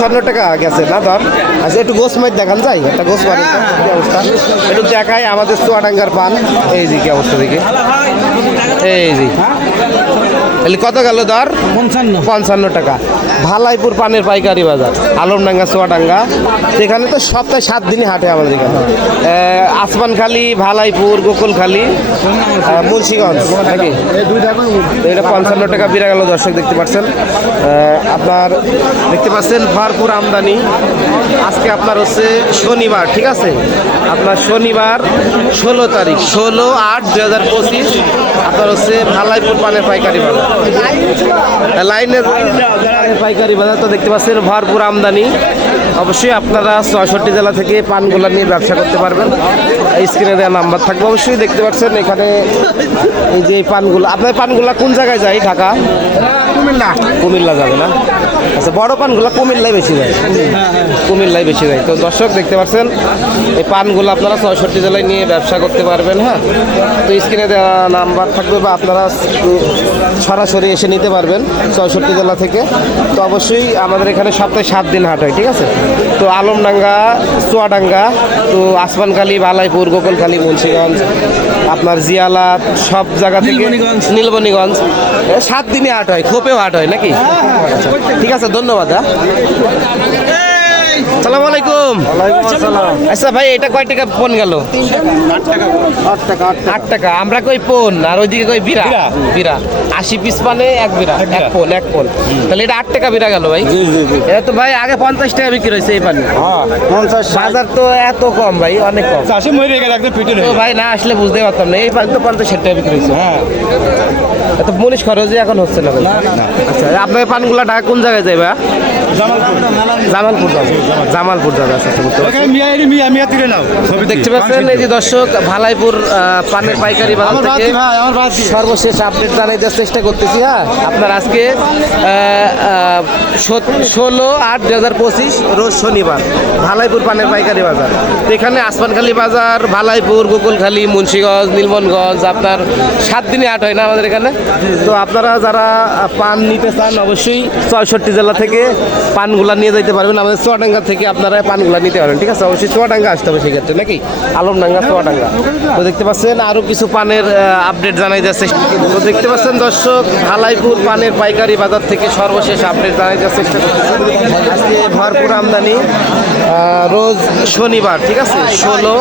পঞ্চান্ন টাকা গেছে, না ধর আচ্ছা একটু গোস মাছ দেখান, যাই, একটা গোস মাছ অবস্থা? একটু দেখাই আমাদের চুয়াডাঙ্গার পান। এই যে, কি অবস্থা দেখি। এই যে। তাহলে কত গেল ধর পঞ্চান্ন। পঞ্চান্ন টাকা। ভালাইপুর পানের পাইকারি বাজার আলমডাঙ্গা সোয়াডাঙ্গা। সেখানে তো সপ্তাহে সাত দিনই হাটে আমাদের এখানে। আসমানখালি ভালাইপুর গোকুলখালি মুন্সিগঞ্জ নাকি? এটা পঞ্চান্ন টাকা বিরা গেল দর্শক দেখতে পাচ্ছেন। আপনার দেখতে পাচ্ছেন ভরপুর আমদানি। আজকে আপনার হচ্ছে শনিবার ঠিক আছে? আপনার শনিবার ষোলো তারিখ ষোলো আট দু হাজার পঁচিশ। আপনার হচ্ছে ভালাইপুর পানের পাইকারি বাজার। লাইনের পাইকারি বাজার তো দেখতে পাচ্ছেন, ভরপুর আমদানি। অবশ্যই আপনারা ছয়ষট্টি জেলা থেকে পানগুলা নিয়ে ব্যবসা করতে পারবেন। স্ক্রিনে দেওয়া নাম্বার থাকবে। অবশ্যই দেখতে পাচ্ছেন এখানে এই যে পানগুলা। আপনার পানগুলা কোন জায়গায় যায় ঢাকা? কুমিল্লা? কুমিল্লা যাবে না? আচ্ছা বড় পানগুলা কুমিল্লায় বেশি যায়। কুমিল্লায় বেশি যায়। তো দর্শক, দেখতে পাচ্ছেন, এই পানগুলো আপনারা ছয়ষট্টি জেলায় নিয়ে ব্যবসা করতে পারবেন হ্যাঁ? তো স্ক্রিনে দেওয়া নাম্বার থাকবে বা আপনারা সরাসরি এসে নিতে পারবেন ছয়ষট্টি জেলা থেকে। তো অবশ্যই আমাদের এখানে সপ্তাহে সাত দিন হাট হয়, ঠিক আছে? তো আলমডাঙ্গা, চুয়াডাঙ্গা, তো আসমানখালি, বালাইপুর, গোকুলখালি, মুন্সিগঞ্জ আপনার জিয়ালা সব জায়গা থেকে নীলবনীগঞ্জ নীলমণিগঞ্জ। সাত দিনে আট হয় খোপেও আট হয় নাকি? আচ্ছা, ঠিক আছে ধন্যবাদ হ্যাঁ। সালাম আলাইকুম আচ্ছা ভাই এটা কয় টাকা পন গেল? আট টাকা। আমরা কই পন আর ওইদিকে কই বিরা বিরা আশি পিস মানে এক বিরা এক পন এক পন তাহলে এটা আট টাকা বিরা গেল ভাই? এটা তো ভাই আগে পঞ্চাশ টাকা বিক্রি হয়েছে এই পানি। পঞ্চাশ বাজার তো এত কম ভাই অনেক কম। চাষি মরে গেলে একদম পিটে ভাই না আসলে বুঝতে পারতাম না এই পানি তো পঞ্চাশ টাকা বিক্রি হয়েছে। হ্যাঁ। এত মনীষ খরচই এখন হচ্ছে না ভাই। আচ্ছা আপনার পানগুলা ঢাকা কোন জায়গায় যাবে জামালপুর। যাবে জামালপুর যাবে আচ্ছা আচ্ছা, দেখতে পাচ্ছেন এই যে দর্শক ভালাইপুর পানের পাইকারি বাজার থেকে সর্বশেষ আপডেট জানাই দেওয়ার চেষ্টা করতেছি হ্যাঁ? আপনার আজকে ষোলো আট দু হাজার পঁচিশ রোজ শনিবার ভালাইপুর পানের পাইকারি বাজার। এখানে আসমানখালী বাজার ভালাইপুর গোকুলখালি মুন্সীগঞ্জ নীলমনগঞ্জ আপনার সাত দিনে আট হয় না আমাদের এখানে? তো আপনারা যারা পান নিতে চান অবশ্যই চৌষট্টি জেলা থেকে পানগুলা নিয়ে যেতে পারবেন। আমাদের চুয়াডাঙ্গা থেকে আপনারা পানগুলা নিতে পারেন ঠিক আছে? অবশ্যই চুয়াডাঙ্গা আসতে হবে সেক্ষেত্রে, নাকি? আলমডাঙ্গা, চুয়াডাঙ্গা। তো দেখতে পাচ্ছেন আরও কিছু পানের আপডেট জানাই যাচ্ছে তো দেখতে পাচ্ছেন দর্শক, ভালাইপুর পানের পাইকারি বাজার থেকে সর্বশেষ আপডেট জানাই করতেছি। আজকে ভরপুর আমদানি রোজ শনিবার ঠিক আছে? ষোলো।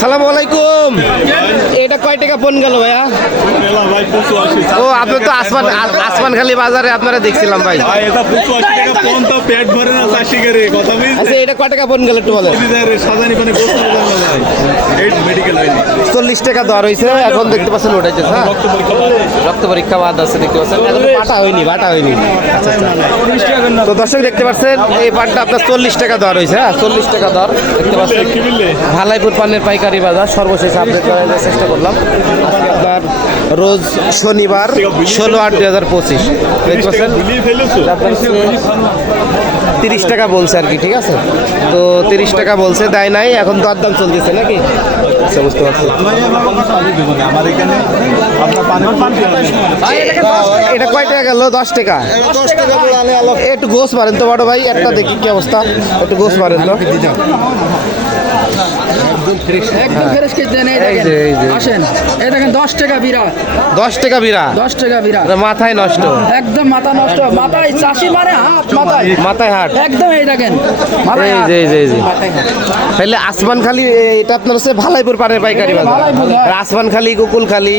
সালামু আলাইকুম। এটা কয় টাকা পন গেল ভাইয়া? ও আপনি তো আসমান আ- আসমানখালি বাজারে আপনারা দেখছিলাম ভাই। আচ্ছা এটা কয় টাকা পন গেল একটু বলেন। লাইনে চল্লিশ টাকা দর হয়েছে এখন দেখতে পাচ্ছেন ওটাই হ্যাঁ। রক্ত পরীক্ষা বাদ আছে। দেখতে পাচ্ছেন। এখন বাটা হয়নি বাটা হয়নি। আচ্ছা আচ্ছা। তো দর্শক দেখতে পাচ্ছেন এই পানটা আপনার চল্লিশ টাকা দর হয়েছে হ্যাঁ চল্লিশ টাকা দর। দেখতে পাচ্ছেন ভালাইপুর পানের পাইকারি বাজার সর্বশেষ আপডেট করার চেষ্টা করলাম। আজকে আপনার রোজ শনিবার ষোলো আট দুই হাজার পঁচিশ। দেখতে পাচ্ছেন তিরিশ টাকা বলছে আর কি ঠিক আছে? তো তিরিশ টাকা বলছে দেয় নাই এখন দরদাম চলতেছে নাকি? আচ্ছা বুঝতে পারছি। এটা কয় টাকা গেল? দশ টাকা। একটু গোস মারেন তো বড় ভাই একটা দেখি কি অবস্থা। একটু গোস মারেন তো। একদম ফ্রেশ কেজি দেন এই এই দেখেন। যে, এই যে। আসেন এই দেখেন দশ টাকা বিরা দশ টাকা বিরা দশ টাকা বিরা মাথায় নষ্ট। একদম মাথা নষ্ট। মাথায় চাষি মানে হাত মাথায়। মাথায় হাট। একদম এই দেখেন মাথায় হাত। যে এই যে তাহলে আসমান খালি এটা আপনার হচ্ছে ভালাইপুর পাড়ের পাইকারি বাজার। হ্যাঁ। আসমান খালি গোকুল খালি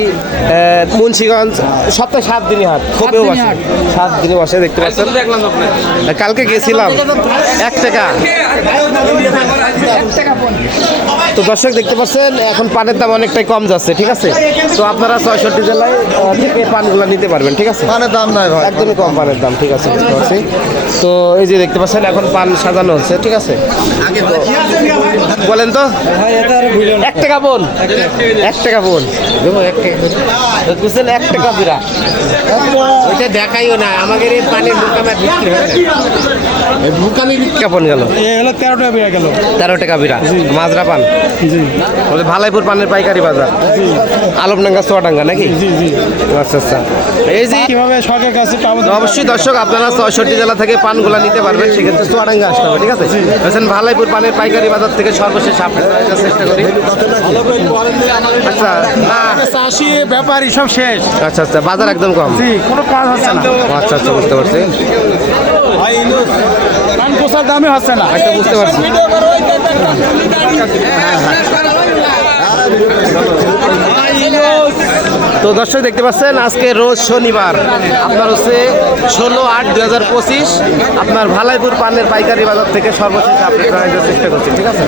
মুন্সিগঞ্জ সপ্তাহে সাত দিনই হাট। খুবেও দিনই বসে হাট। সাত দিনে বসে দেখতে পাচ্ছেন? কালকে গেছিলাম। এক টাকা। এক টাকা পন তো দর্শক দেখতে পাচ্ছেন এখন পানের দাম অনেকটাই কম যাচ্ছে ঠিক আছে? তো আপনারা ছয়ষট্টি জেলায় থেকে পানগুলো নিতে পারবেন ঠিক আছে? পানের দাম নাই ভাই। একদমই কম পানের দাম ঠিক আছে বুঝতে পারছি। তো এই যে দেখতে পাচ্ছেন এখন পান সাজানো হচ্ছে ঠিক আছে? বলেন তো। এক টাকা বোন। এক টাকা। বোন। বুঝছেন এক টাকা। বিরা ওইটা দেখাইও না আমাদের এই পানির মুকামা বিক্রি হয় না। ভুকামি কেমন গেল? তেরো টাকা বেড়ে গেল। তেরো টাকা বিরা মাজরা পান। জি। বলে ভালাইপুর পানের পাইকারি বাজার। আলমডাঙ্গা সোয়াডাঙ্গা নাকি? জি জি। আচ্ছা আচ্ছা। এই যে কীভাবে শখের কাছে অবশ্যই দর্শক আপনারা ছয়ষট্টি জেলা থেকে পানগুলা নিতে পারবেন সেক্ষেত্রে চুয়াডাঙ্গা আসতে হবে ঠিক আছে? ভালাইপুর পানের পাইকারি বাজার থেকে সর্বশেষ আপনার চেষ্টা করি। আচ্ছা চাষি ব্যাপারী সব শেষ। আচ্ছা আচ্ছা বাজার একদম কম। জি কোনো কাজ হচ্ছে না। আচ্ছা আচ্ছা বুঝতে পারছি। কান পোষার দামই হচ্ছে না। আচ্ছা বুঝতে পারছি। তো দর্শক দেখতে পাচ্ছেন, আজকে রোজ শনিবার। আপনার হচ্ছে ষোলো আট দু হাজার পঁচিশ, আপনার ভালাইপুর পানের পাইকারি বাজার থেকে সর্বশেষ আপনি চেষ্টা করছি, ঠিক আছে?